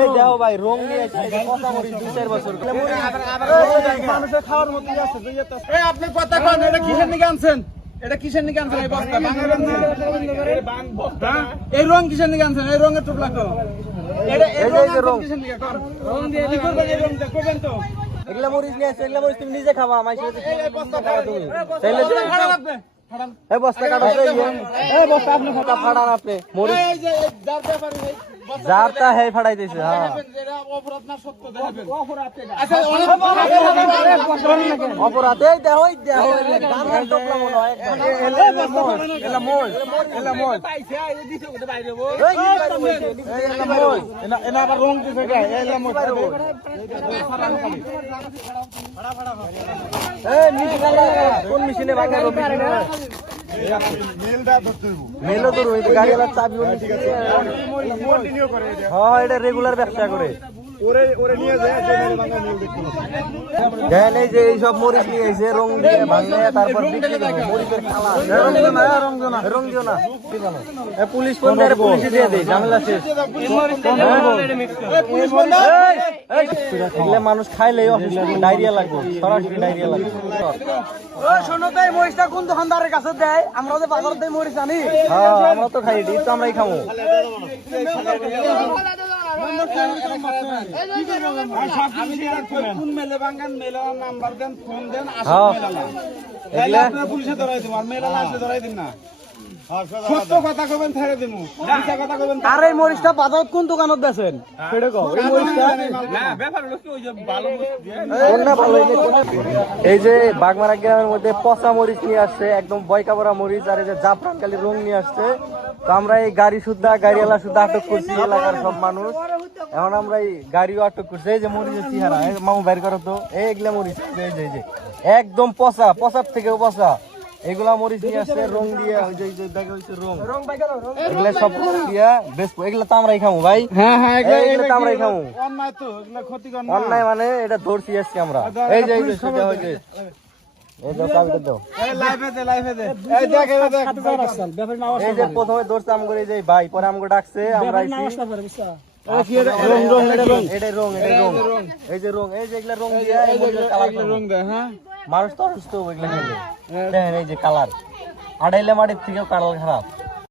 এই দাও ভাই রং নিয়ে কথা বলি 2-4 বছর মানুষের খাওয়ার মতো আছে এই আপনি কথা কোন এটা কিসের নিকে আনছেন এটা কিসের নিকে আনছেন এই বস্তা এই রং কিসের নিকে আনছেন এই রঙের টুকরা তো এটা এই রং কিসের নিকে কোন রং দিয়ে কি করবেন এই রংটা করবেন তো এগুলা মরিচ নিয়ে আসছে এগুলা মরিচ তুমি নিজে খাবা মাইসে এই বস্তা খাওয়া তুমি তাইলে খারাপ আপনি এই বস্তা কাটো এই বস্তা আপনি কথা ফাড়ান আপনি মরিচ এই যে যার ব্যাপারে এই যারটা হে ফাড়াই দিয়েছে হ্যাঁ যেটা অপরাধ না সত্য দেখাবেন অপরাধ আচ্ছা অপরাধ এই দেখো গান টপলা মনে হয় এলা মই পাইছে এই দিছে ওটা বাইরে হবো এলা মই এনা আবার রং দিছে গা এলা মই এই মিশিনা কোন মেশিনে বাগাবো মেশিনে মেলো তো রইতে গাড়িওয়ালা চাবি ঠিক আছে কন্টিনিউ করে এটা হ্যাঁ এটা রেগুলার ব্যবসা করে ওরে নিয়ে যায় যে মেল ভাঙা মিল দেখতে দেখেন এই যে এই সব মরিচ নিয়ে এসে রং দিয়ে ভাঙলে তারপর বিক্রি করে মরিচের কালার রং দিও না পুলিশ ফোন করে পুলিশে দিয়ে দেয় ঝামেলা শেষ এগুলো মানুষ খাইলেই ডায়রিয়া লাগবে সরাসরি ডায়রিয়া লাগবে শোনো তো এই মরিচটা কোন দোকানদারের কাছে দেয় আমরা যে বাজার থেকে মরিচ আনি হ্যাঁ আমরা তো খাই দিই তো আমরাই খাবো কোন মেলে বাঙ্গান মেলা নাম্বার দেন ফোন দেন এগুলা পুলিশে ধরাই দিব আর মেলা আসলে ধরাই দিন না সত্য কথা কবেন ছেড়ে দিমু মিথ্যা কথা কবেন আর এই মরিচটা বাজার কোন দোকানত বেচেন সেটা কও এই মরিচটা না ব্যাপার হলো কি ওই যে ভালো কোনটা ভালো এই যে বাগমারা গ্রামের মধ্যে পচা মরিচ নিয়ে আসছে একদম বয়কাবরা মরিচ আর এই যে জাফরানকালি রং নিয়ে আসছে তো আমরা এই গাড়িওয়ালা শুদ্ধা আটক করছি এলাকার সব মানুষ এখন আমরা এই গাড়িও আটক করছি এই যে মরিচের চেহারা মামু বের করো তো এইগুলা মরিচ এই যে একদম পচার থেকেও পচা এগুলা মরিচ নিয়ে আসছে রং দিয়ে ওই যে দেখে হইছে রং এগুলা সব দিয়া বেশ এগুলা তো আমরাই খামু ভাই হ্যাঁ হ্যাঁ এগুলা তো আমরাই খামু অন্যায় তো এগুলা ক্ষতিকর না অন্যায় মানে এটা ধরছি আজকে আমরা এই যে সেটা হইছে এই দাও চাবিটা দাও এই লাইভে দে এই দেখ এই যে প্রথমে ধরছি আমগো এই যে ভাই পরে আমগো ডাকছে আমরা আইছি রং এই যে এগুলা রং দিয়া এই মরিচের কালার রং দে হ্যাঁ মানুষ তো অসুস্থ এগুলা খেলে দেখেন এই যে কালার আড়াইলে মাটির থেকেও কালার খারাপ